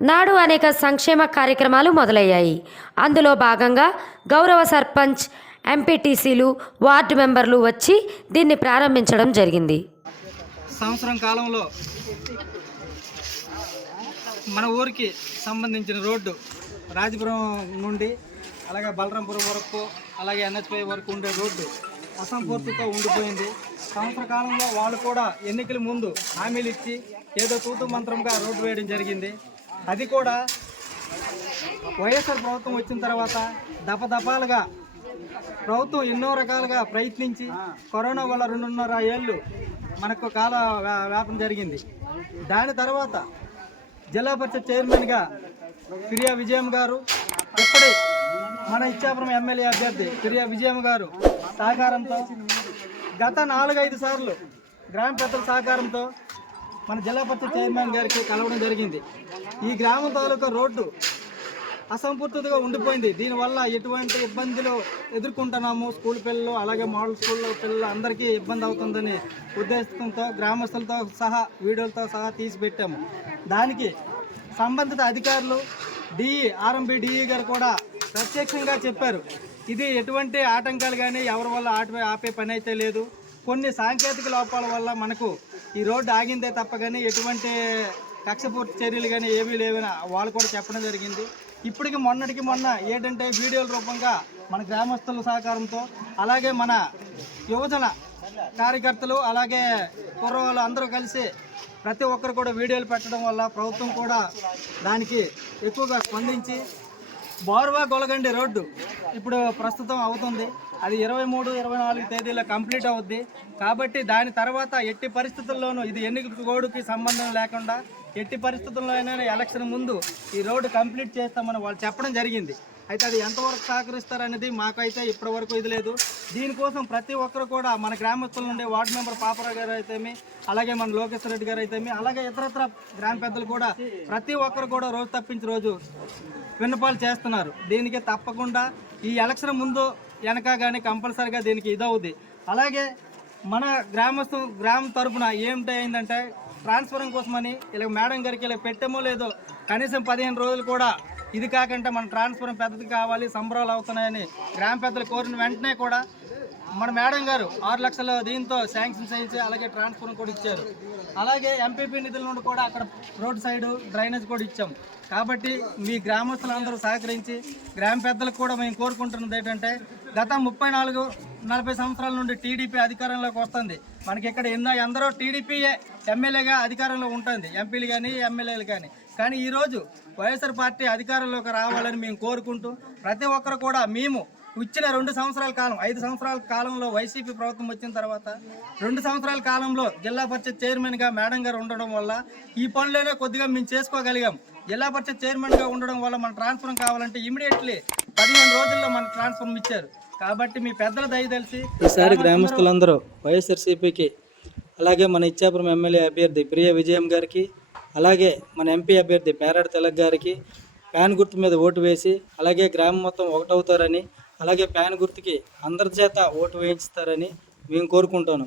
నాడు అనేక సంక్షేమ కార్యక్రమాలు మొదలయ్యాయి. అందులో భాగంగా గౌరవ సర్పంచ్, ఎంపీటీసీలు, వార్డు మెంబర్లు వచ్చి దీన్ని ప్రారంభించడం జరిగింది. సంవత్సరం కాలంలో మన ఊరికి సంబంధించిన రోడ్డు రాజపురం నుండి అలాగే బలరాంపురం వరకు అలాగే ఎన్హెచ్పై వరకు ఉండే రోడ్డు అసంపూర్తితో ఉండిపోయింది. సంవత్సర కాలంలో వాళ్ళు కూడా ఎన్నికల ముందు హామీలు ఇచ్చి ఏదో తూతు మంత్రంగా రోడ్డు వేయడం జరిగింది. అది కూడా వైఎస్ఆర్ ప్రభుత్వం వచ్చిన తర్వాత దపదపాలుగా ప్రభుత్వం ఎన్నో రకాలుగా ప్రయత్నించి కరోనా వల్ల 2.5 ఏళ్ళు మనకు కాల వ్యాపం జరిగింది. దాని తర్వాత జిల్లా పరిషత్ చైర్మన్గా పిరియా విజయం గారు, ఇప్పటి మన ఇచ్చాపురం ఎమ్మెల్యే అభ్యర్థి పిరియా విజయం గారు సహకారంతో గత 4-5 సార్లు గ్రామ పెద్దల సహకారంతో మన జిల్లా పరిషత్ చైర్మన్ గారికి కలవడం జరిగింది. ఈ గ్రామం తాలూకా రోడ్డు అసంపూర్తిగా ఉండిపోయింది. దీనివల్ల ఎటువంటి ఇబ్బందులు ఎదుర్కొంటున్నాము, స్కూల్ పిల్లలు అలాగే మోడల్ స్కూల్లో పిల్లలు అందరికీ ఇబ్బంది అవుతుందని ఉద్దేశంతో గ్రామస్తులతో సహా వీడియోలతో సహా తీసి పెట్టాము. దానికి సంబంధిత అధికారులు ఆర్ఎంబి డిఈ గారు కూడా ప్రత్యక్షంగా చెప్పారు, ఇది ఎటువంటి ఆటంకాలు కానీ ఎవరి వల్ల ఆపే పని అయితే లేదు. కొన్ని సాంకేతిక లోపాల వల్ల మనకు ఈ రోడ్డు ఆగిందే తప్ప కానీ ఎటువంటి కక్షపూర్తి చర్యలు కానీ ఏమీ లేవని వాళ్ళు కూడా చెప్పడం జరిగింది. ఇప్పటికి మొన్నటికి మొన్న ఏంటంటే వీడియోల రూపంగా మన గ్రామస్తుల సహకారంతో అలాగే మన యువజన కార్యకర్తలు అలాగే కుర్రవాళ్ళు అందరూ కలిసి ప్రతి ఒక్కరు కూడా వీడియోలు పెట్టడం వల్ల ప్రభుత్వం కూడా దానికి ఎక్కువగా స్పందించి బోర్వా గొలగండి రోడ్డు ఇప్పుడు ప్రస్తుతం అవుతుంది. అది 23-24 తేదీలో కంప్లీట్ అవుద్ది. కాబట్టి దాని తర్వాత ఎట్టి పరిస్థితుల్లోనూ ఇది ఎన్నికల కోడ్కి సంబంధం లేకుండా ఎట్టి పరిస్థితుల్లో అయినా ఎలక్షన్ ముందు ఈ రోడ్డు కంప్లీట్ చేస్తామని వాళ్ళు చెప్పడం జరిగింది. అయితే అది ఎంతవరకు సహకరిస్తారనేది మాకైతే ఇప్పటి వరకు ఇది లేదు. దీనికోసం ప్రతి ఒక్కరు కూడా మన గ్రామస్తుల నుండి వార్డు మెంబర్ పాపరావు గారు అయితేమి అలాగే మన లోకేశ్వర రెడ్డి గారు అయితేమి అలాగే ఇతరత్ర గ్రామ పెద్దలు కూడా ప్రతి ఒక్కరు కూడా రోజు తప్పించి రోజు విన్నపాలు చేస్తున్నారు. దీనికి తప్పకుండా ఈ ఎలక్షన్ ముందు వెనక కానీ కంపల్సరీగా దీనికి ఇదవుద్ది. అలాగే మన గ్రామం తరఫున ఏమిటైందంటే ట్రాన్స్ఫరం కోసమని ఇలా మేడం గారికి ఇలా పెట్టామో లేదో కనీసం 15 రోజులు కూడా ఇది కాకుండా మన ట్రాన్స్ఫరం పెద్దది కావాలి, సంబరాలు అవుతున్నాయని గ్రామ పెద్దలు కోరిన వెంటనే కూడా మన మేడం గారు 6 లక్షల దీంతో శాంక్షన్ చేయించి అలాగే ట్రాన్స్ఫరం కూడా ఇచ్చారు. అలాగే ఎంపీపీ నిధుల నుండి కూడా అక్కడ రోడ్ సైడు డ్రైనేజ్ కూడా ఇచ్చాం. కాబట్టి మీ గ్రామస్తులందరూ సహకరించి గ్రామ పెద్దలకు కూడా మేము కోరుకుంటున్నది ఏంటంటే గత 34-40 సంవత్సరాల నుండి టీడీపీ అధికారంలోకి వస్తుంది. మనకి ఇక్కడ ఎందరో టీడీపీయే ఎమ్మెల్యేగా అధికారంలో ఉంటుంది, ఎంపీలు కానీ ఎమ్మెల్యేలు కానీ ఈరోజు వైఎస్ఆర్ పార్టీ అధికారంలోకి రావాలని మేము కోరుకుంటూ ప్రతి ఒక్కరు కూడా మేము ఇచ్చిన 2 సంవత్సరాల కాలం 5 సంవత్సరాల కాలంలో వైసీపీ ప్రభుత్వం వచ్చిన తర్వాత 2 సంవత్సరాల కాలంలో జిల్లా పరిషత్ చైర్మన్గా మేడం గారు ఉండడం వల్ల ఈ పనులనే కొద్దిగా మేము చేసుకోగలిగాం. జిల్లా పరిషత్ చైర్మన్గా ఉండడం వల్ల మన ట్రాన్స్ఫర్ కావాలంటే ఇమీడియట్లీ 15 రోజుల్లో మన ట్రాన్స్ఫర్ ఇచ్చారు. కాబట్టి మీ పెద్దల దయ తెలిసి ఈసారి గ్రామస్తులందరూ వైఎస్ఆర్సీపీకి అలాగే మన ఇచ్చాపురం ఎమ్మెల్యే అభ్యర్థి ప్రియ విజయం గారికి అలాగే మన ఎంపీ అభ్యర్థి పేరాడ తిలక్ గారికి ప్యాన్ గుర్తు మీద ఓటు వేసి అలాగే గ్రామం మొత్తం ఒకటవుతారని అలాగే ప్యాన్ గుర్తుకి అందరి చేత ఓటు వేయిస్తారని మేము కోరుకుంటాను.